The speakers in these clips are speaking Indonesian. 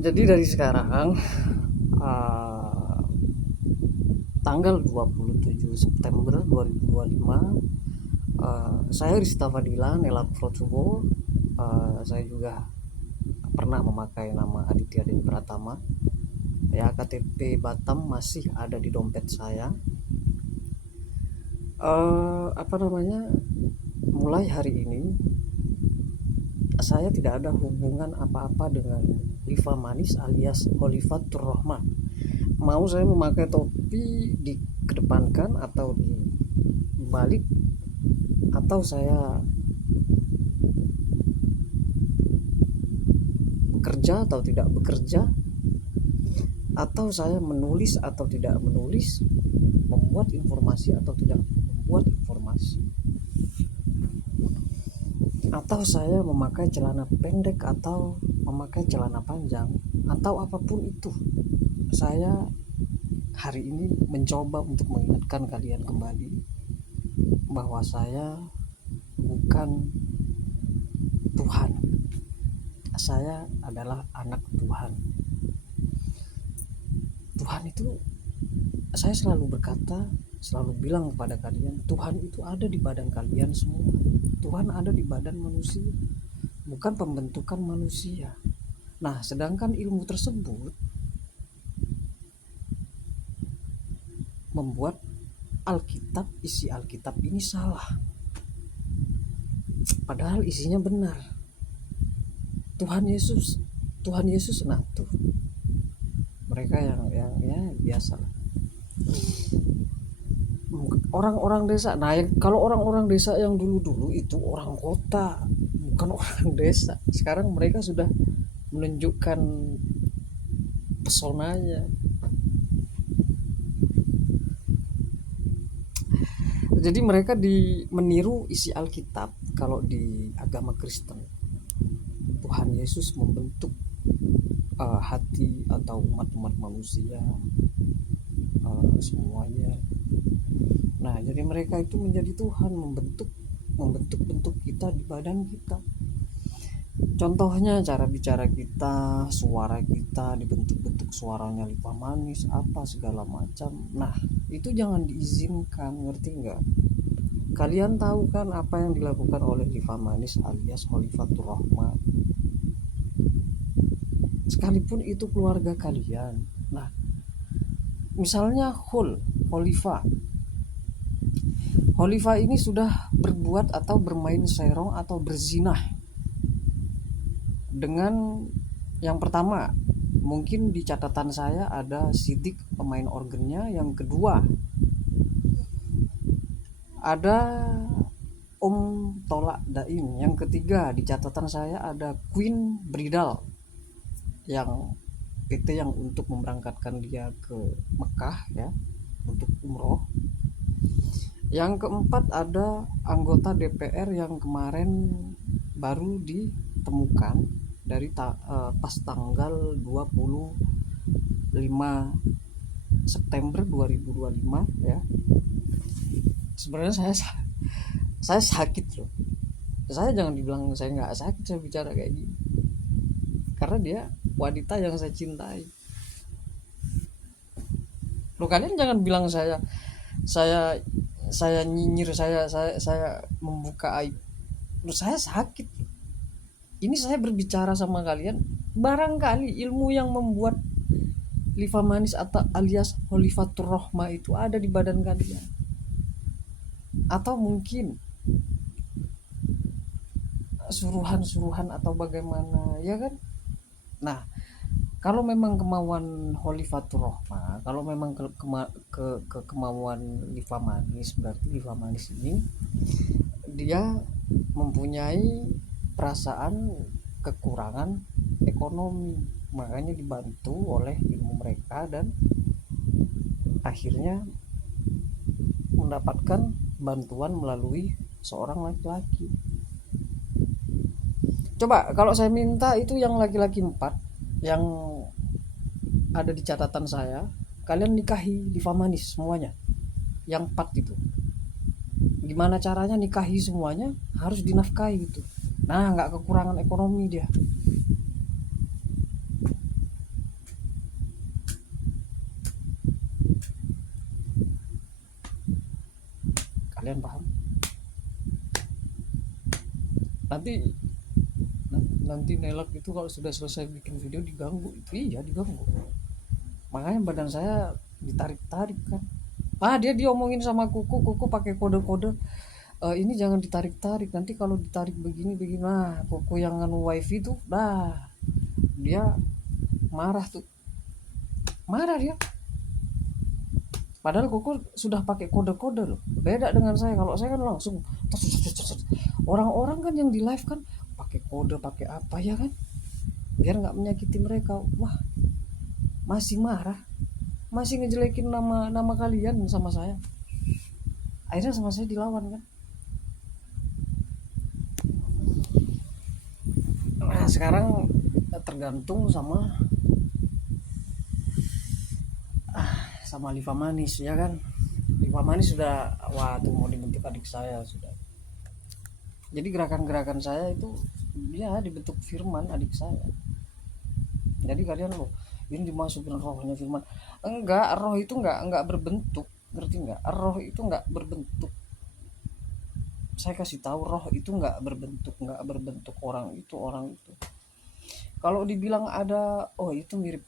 Jadi dari sekarang uh, tanggal 27 September 2025, saya Rista Fadila Nela Procobo. Saya juga pernah memakai nama Aditya Den Pratama. Ya, KTP Batam masih ada di dompet saya. Apa namanya? Mulai hari ini saya tidak ada hubungan apa-apa dengan Liva Manis alias Holifatur Rohmah. Mau saya memakai topi dikedepankan atau dibalik, atau saya bekerja atau tidak bekerja, atau saya menulis atau tidak menulis, membuat informasi atau tidak membuat informasi, atau saya memakai celana pendek atau memakai celana panjang, atau apapun itu, saya hari ini mencoba untuk mengingatkan kalian kembali bahwa saya bukan Tuhan. Saya adalah anak Tuhan. Tuhan itu, saya selalu berkata, selalu bilang kepada kalian, Tuhan itu ada di badan kalian semua. Tuhan ada di badan manusia, bukan pembentukan manusia. Nah, sedangkan ilmu tersebut membuat Alkitab, isi Alkitab ini salah. Padahal isinya benar. Tuhan Yesus, nah tuh. Mereka yang ya biasa lah. Orang-orang desa. Nah, kalau orang-orang desa yang dulu-dulu itu orang kota, bukan orang desa. Sekarang mereka sudah menunjukkan pesonanya. Jadi mereka meniru isi Alkitab. Kalau di agama Kristen, Tuhan Yesus membentuk hati atau umat-umat manusia semuanya. Nah, jadi mereka itu menjadi Tuhan, membentuk kita di badan kita. Contohnya cara bicara kita, suara kita dibentuk-bentuk, suaranya Liva Manis, apa segala macam. Nah, itu jangan diizinkan, ngerti nggak? Kalian tahu kan apa yang dilakukan oleh Liva Manis alias Holifatur Rohmah? Sekalipun itu keluarga kalian. Nah, misalnya Holifa ini sudah berbuat atau bermain serong atau berzinah dengan yang pertama, mungkin di catatan saya ada Sidik pemain organnya. Yang kedua ada Om Tolak Daim. Yang ketiga di catatan saya ada Queen Bridal, yang PT yang untuk memberangkatkan dia ke Mekah ya, untuk umroh. Yang keempat ada anggota DPR yang kemarin baru ditemukan dari pas tanggal 25 September 2025 ya. Sebenarnya saya sakit loh. Saya jangan dibilang saya nggak sakit, saya bicara kayak gini karena dia wanita yang saya cintai. Loh, kalian jangan bilang saya nyinyir, saya membuka aib. Loh, saya sakit. Ini saya berbicara sama kalian, barangkali ilmu yang membuat Liva Manis atau alias Holifatur Rohmah itu ada di badan kalian. Atau mungkin suruhan-suruhan atau bagaimana, ya kan? Nah, kalau memang kemauan Holifatur Rohmah, kalau memang kemauan Liva Manis, berarti Liva Manis ini dia mempunyai perasaan kekurangan ekonomi, makanya dibantu oleh ilmu mereka dan akhirnya mendapatkan bantuan melalui seorang laki-laki. Coba kalau saya minta itu yang laki-laki 4 yang ada di catatan saya, kalian nikahi Liva Manis semuanya, yang 4 itu. Gimana caranya nikahi semuanya? Harus dinafkahi gitu. Nah, nggak kekurangan ekonomi dia. kalian paham? Nanti nanti Nelak itu kalau sudah selesai bikin video diganggu, itu iya diganggu. Makanya badan saya ditarik-tarik kan. Dia diomongin sama kuku pakai kode-kode. Ini jangan ditarik-tarik, nanti kalau ditarik begini begini. Nah, kuku yang anu wifi tuh, dia marah tuh, marah dia. Padahal kuku sudah pakai kode-kode loh. Beda dengan saya. Kalau saya kan langsung. Orang-orang kan yang di live kan pakai kode, pakai apa ya kan? Biar nggak menyakiti mereka. Wah, masih marah, masih ngejelekin nama kalian sama saya. Akhirnya sama saya dilawan kan. Nah, sekarang tergantung sama Liva Manis ya kan. Liva Manis sudah tuh mau dibentuk adik saya sudah. Jadi gerakan-gerakan saya itu ya dibentuk Firman adik saya. Jadi kalian loh, ini dimasukin rohnya Firman. Enggak, roh itu enggak berbentuk, ngerti enggak? Roh itu enggak berbentuk. Saya kasih tahu, roh itu enggak berbentuk orang itu. Kalau dibilang ada, oh itu mirip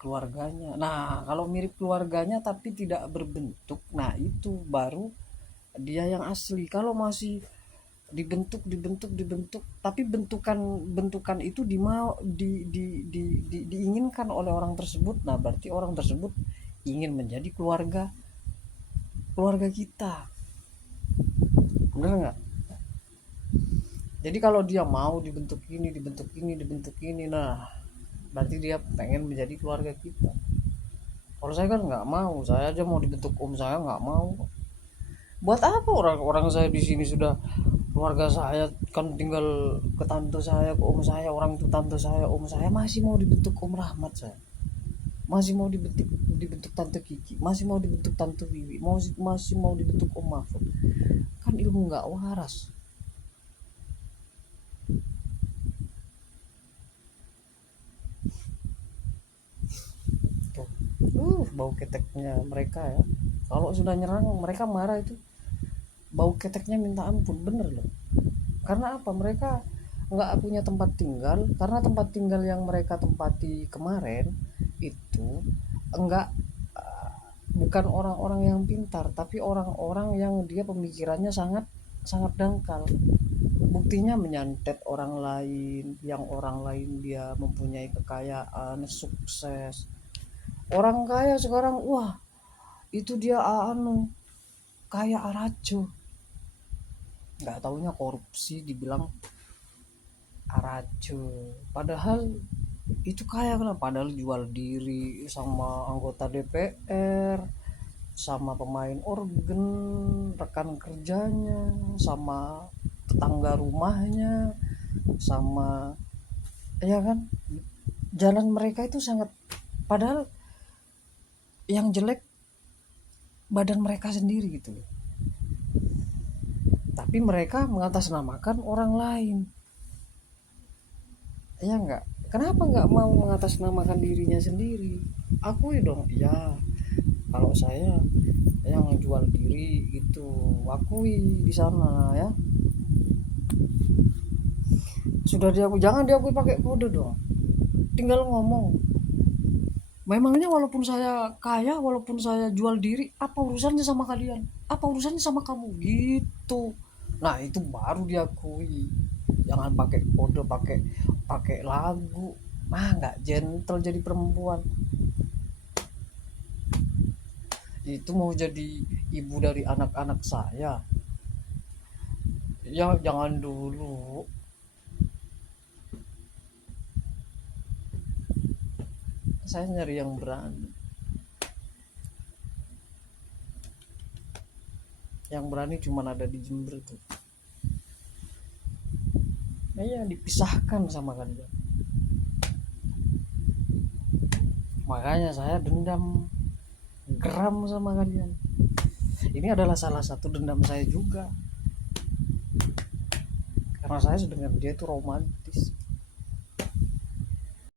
keluarganya. Nah, kalau mirip keluarganya tapi tidak berbentuk, nah itu baru dia yang asli. Kalau masih dibentuk, tapi bentukan itu diinginkan oleh orang tersebut. Nah, berarti orang tersebut ingin menjadi keluarga kita. Benar nggak? Jadi kalau dia mau dibentuk ini, nah berarti dia pengen menjadi keluarga kita. Kalau saya kan nggak mau, saya aja mau dibentuk om saya nggak mau. Buat apa orang-orang saya di sini sudah keluarga saya kan tinggal ke tante saya, ke om saya, orang itu tante saya, om saya masih mau dibentuk om Rahmat saya. Masih mau dibentuk tante Kiki, masih mau dibentuk tante Wiwi, masih mau dibentuk om Mahfud. Kan ilmu nggak waras. Bau keteknya mereka ya. Kalau sudah nyerang mereka marah itu. Bau keteknya minta ampun, bener loh. Karena apa? Mereka nggak punya tempat tinggal. Karena tempat tinggal yang mereka tempati kemarin itu enggak, bukan orang-orang yang pintar, tapi orang-orang yang dia pemikirannya sangat sangat dangkal. Buktinya menyantet orang lain, yang orang lain dia mempunyai kekayaan, sukses. Orang kaya sekarang, wah itu dia kaya arajo. Nggak taunya korupsi dibilang arajo. Padahal itu kaya kenapa? Padahal jual diri sama anggota DPR, sama pemain organ, rekan kerjanya, sama tetangga rumahnya, sama ya kan. Jalan mereka itu sangat, padahal yang jelek badan mereka sendiri gitu loh. Tapi mereka mengatasnamakan orang lain. Ya enggak? Kenapa enggak mau mengatasnamakan dirinya sendiri? Akui dong, ya. Kalau saya yang jual diri itu, akui di sana ya. Sudah diakui, jangan diakui pakai kode dong. Tinggal ngomong. Memangnya walaupun saya kaya, walaupun saya jual diri, apa urusannya sama kalian? Apa urusannya sama kamu? Gitu. Nah, itu baru diakui. Jangan pakai kode, pakai lagu. Nggak gentle jadi perempuan. Itu mau jadi ibu dari anak-anak saya. Ya jangan dulu. Saya nyari yang berani. Yang berani cuma ada di Jember tuh. Ya dipisahkan sama kalian. Makanya saya dendam, geram sama kalian. Ini adalah salah satu dendam saya juga. Karena saya dengan dia itu romantis.